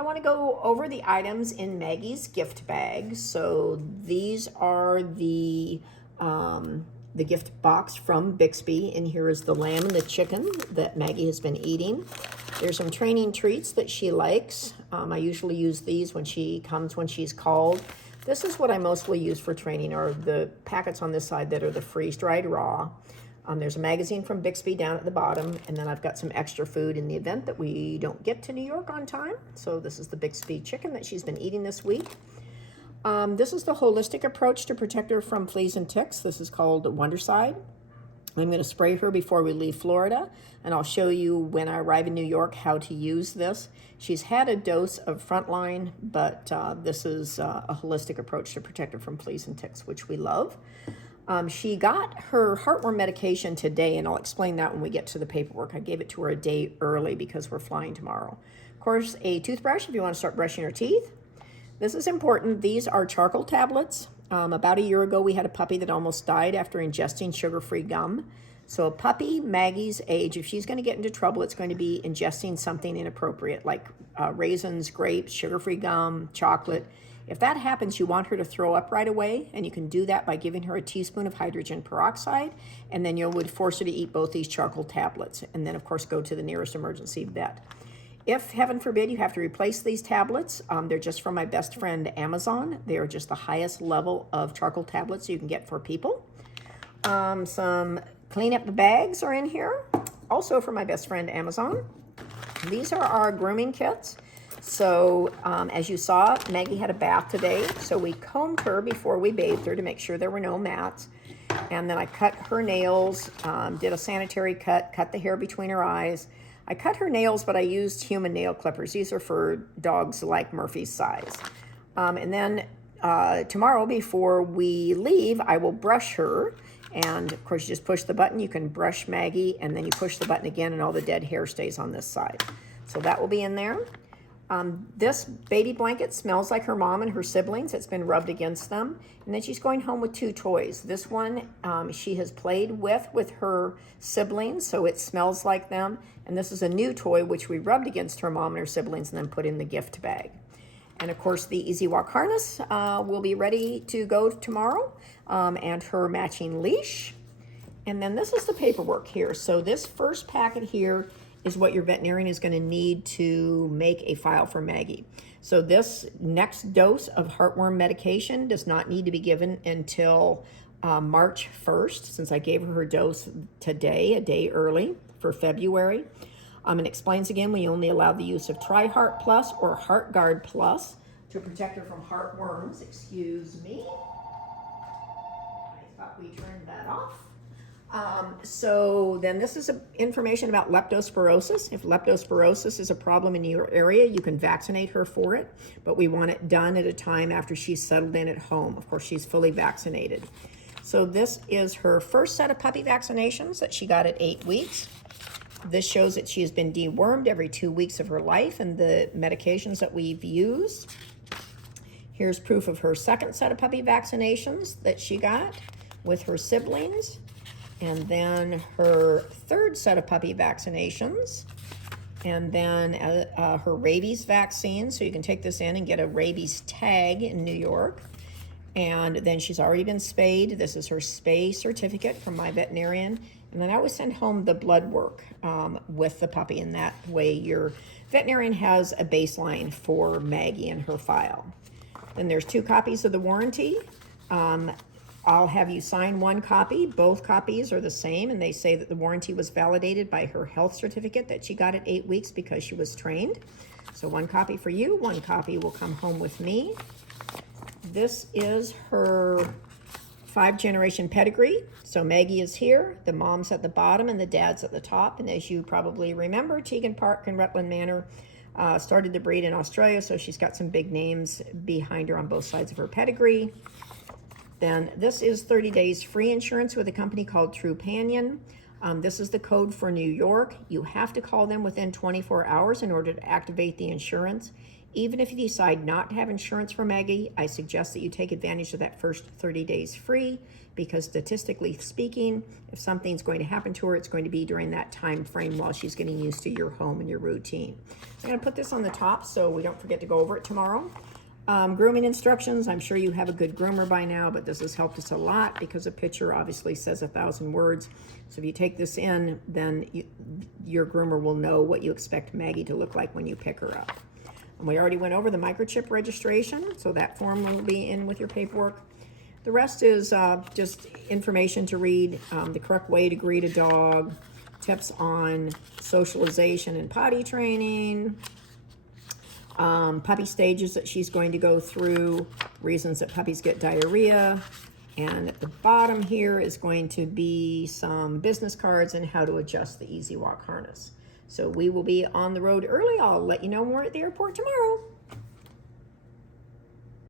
I want to go over the items in Maggie's gift bag. So these are the gift box from Bixby, and here is the lamb and the chicken that Maggie has been eating. There's some training treats that she likes. I usually use these when she comes, when she's called. This is what I mostly use for training, are the packets on this side that are the freeze-dried raw. There's a magazine from Bixby down at the bottom, and then I've got some extra food in the event that we don't get to New York on time. So this is the Bixby chicken that she's been eating this week. This is the holistic approach to protect her from fleas and ticks. This is called Wondercide. I'm going to spray her before we leave Florida, and I'll show you when I arrive in New York how to use this. She's had a dose of Frontline, but this is a holistic approach to protect her from fleas and ticks, which we love. She got her heartworm medication today, and I'll explain that when we get to the paperwork. I gave it to her a day early because we're flying tomorrow. Of course, a toothbrush if you want to start brushing her teeth. This is important. These are charcoal tablets. About a year ago, we had a puppy that almost died after ingesting sugar-free gum. So a puppy Maggie's age, if she's going to get into trouble, it's going to be ingesting something inappropriate, like raisins, grapes, sugar-free gum, chocolate. If that happens, you want her to throw up right away, and you can do that by giving her a teaspoon of hydrogen peroxide, and then you would force her to eat both these charcoal tablets, and then, of course, go to the nearest emergency vet. If, heaven forbid, you have to replace these tablets, they're just from my best friend, Amazon. They are just the highest level of charcoal tablets you can get for people. Some clean up the bags are in here, also from my best friend, Amazon. These are our grooming kits. So as you saw, Maggie had a bath today, so we combed her before we bathed her to make sure there were no mats. And then I cut her nails, did a sanitary cut, cut the hair between her eyes. I cut her nails, but I used human nail clippers. These are for dogs like Murphy's size. And then tomorrow before we leave, I will brush her. And of course, you just push the button. You can brush Maggie, and then you push the button again, and all the dead hair stays on this side. So that will be in there. This baby blanket smells like her mom and her siblings. It's been rubbed against them. And then she's going home with two toys. This one she has played with her siblings, so it smells like them. And this is a new toy which we rubbed against her mom and her siblings and then put in the gift bag. And of course, the Easy Walk harness will be ready to go tomorrow, and her matching leash. And then this is the paperwork here. So this first packet here is what your veterinarian is going to need to make a file for Maggie. So this next dose of heartworm medication does not need to be given until March 1st, since I gave her dose today, a day early for February. And explains again, we only allow the use of TriHeart Plus or HeartGuard Plus to protect her from heartworms. Excuse me. I thought we turned that off. So then this is information about leptospirosis. If leptospirosis is a problem in your area, you can vaccinate her for it, but we want it done at a time after she's settled in at home. Of course, she's fully vaccinated. So this is her first set of puppy vaccinations that she got at 8 weeks. This shows that she has been dewormed every 2 weeks of her life and the medications that we've used. Here's proof of her second set of puppy vaccinations that she got with her siblings. And then her third set of puppy vaccinations, and then her rabies vaccine. So you can take this in and get a rabies tag in New York. And then she's already been spayed. This is her spay certificate from my veterinarian. And then I always send home the blood work with the puppy. And that way your veterinarian has a baseline for Maggie in her file. Then there's 2 copies of the warranty. I'll have you sign one copy. Both copies are the same, and they say that the warranty was validated by her health certificate that she got at 8 weeks because she was trained. So one copy for you, one copy will come home with me. This is her 5-generation pedigree. So Maggie is here, the mom's at the bottom and the dad's at the top. And as you probably remember, Tegan Park and Rutland Manor started the breed in Australia, so she's got some big names behind her on both sides of her pedigree. Then this is 30 days free insurance with a company called Trupanion. This is the code for New York. You have to call them within 24 hours in order to activate the insurance. Even if you decide not to have insurance for Maggie, I suggest that you take advantage of that first 30 days free, because statistically speaking, if something's going to happen to her, it's going to be during that time frame while she's getting used to your home and your routine. I'm going to put this on the top so we don't forget to go over it tomorrow. Grooming instructions. I'm sure you have a good groomer by now, but this has helped us a lot because a picture obviously says 1,000 words. So if you take this in, then your groomer will know what you expect Maggie to look like when you pick her up. And we already went over the microchip registration, so that form will be in with your paperwork. The rest is just information to read, the correct way to greet a dog, tips on socialization and potty training, puppy stages that she's going to go through, reasons that puppies get diarrhea, and at the bottom here is going to be some business cards and how to adjust the Easy Walk harness. So we will be on the road early. I'll let you know more at the airport tomorrow.